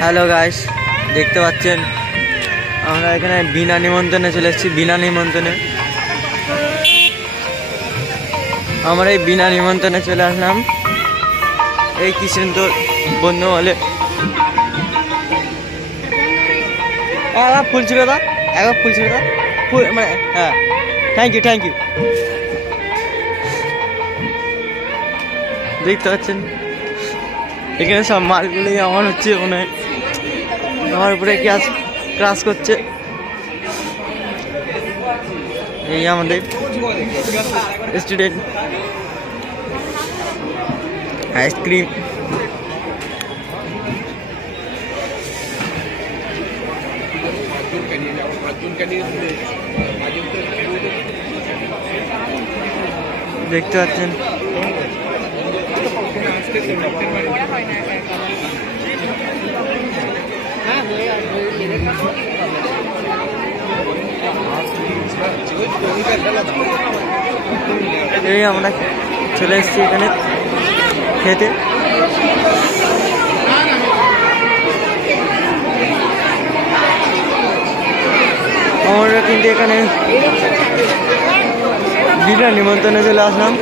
Hello guys দেখতে পাচ্ছেন? আমরা এখানে বিনা নিমন্ত্রণে চলে এসেছি, বিনা নিমন্ত্রণে। আমরা এই বিনা নিমন্ত্রণে চলে আসলাম। এই কি সুন্দর বন্ধু বলে। ফুল ছিল দা একবার ফুল ছিল দা ফুল মানে হ্যাঁ। থ্যাংক ইউ থ্যাংক ইউ দেখতে পাচ্ছেন? এখানে সব মালগুলোই আমার হচ্ছে মনে হয়। আমার উপরে ক্রাশ ক্রাশ করছে। এই আমাদের স্টুডেন্ট আইসক্রিম দেখতে পাচ্ছেন। এই আমরা চলে এসেছি এখানে খেতে। আমরা কিন্তু এখানে বিনা নিমন্ত্রণে চলে আসলাম।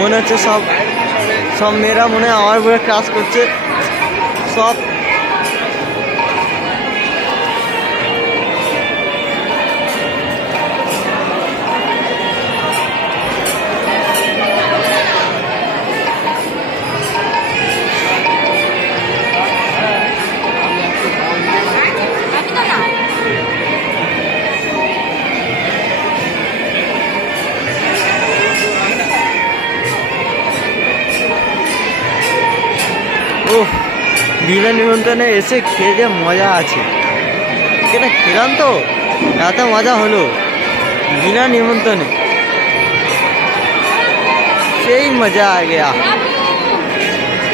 মনে হচ্ছে সব সব মেয়েরা মনে হয় আমার উপরে ক্লাস করছে। সব ও বিনা নিমন্ত্রণে এসে খেয়ে যে মজা আছে। এটা খেলাম তো, এত মজা হলো। বিনা নিমন্ত্রণে সেই মজা আ গেয়া।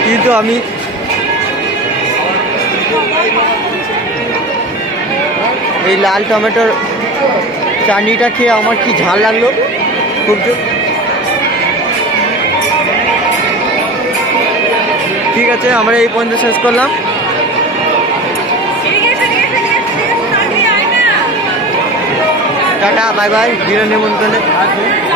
কিন্তু আমি এই লাল টমেটোর চাটনিটা খেয়ে আমার কি ঝাল লাগল? খুব আছে আমরা এই পর্যন্ত শেষ করলাম। টাটা বাই বাই বিনা নিমন্ত্রণে।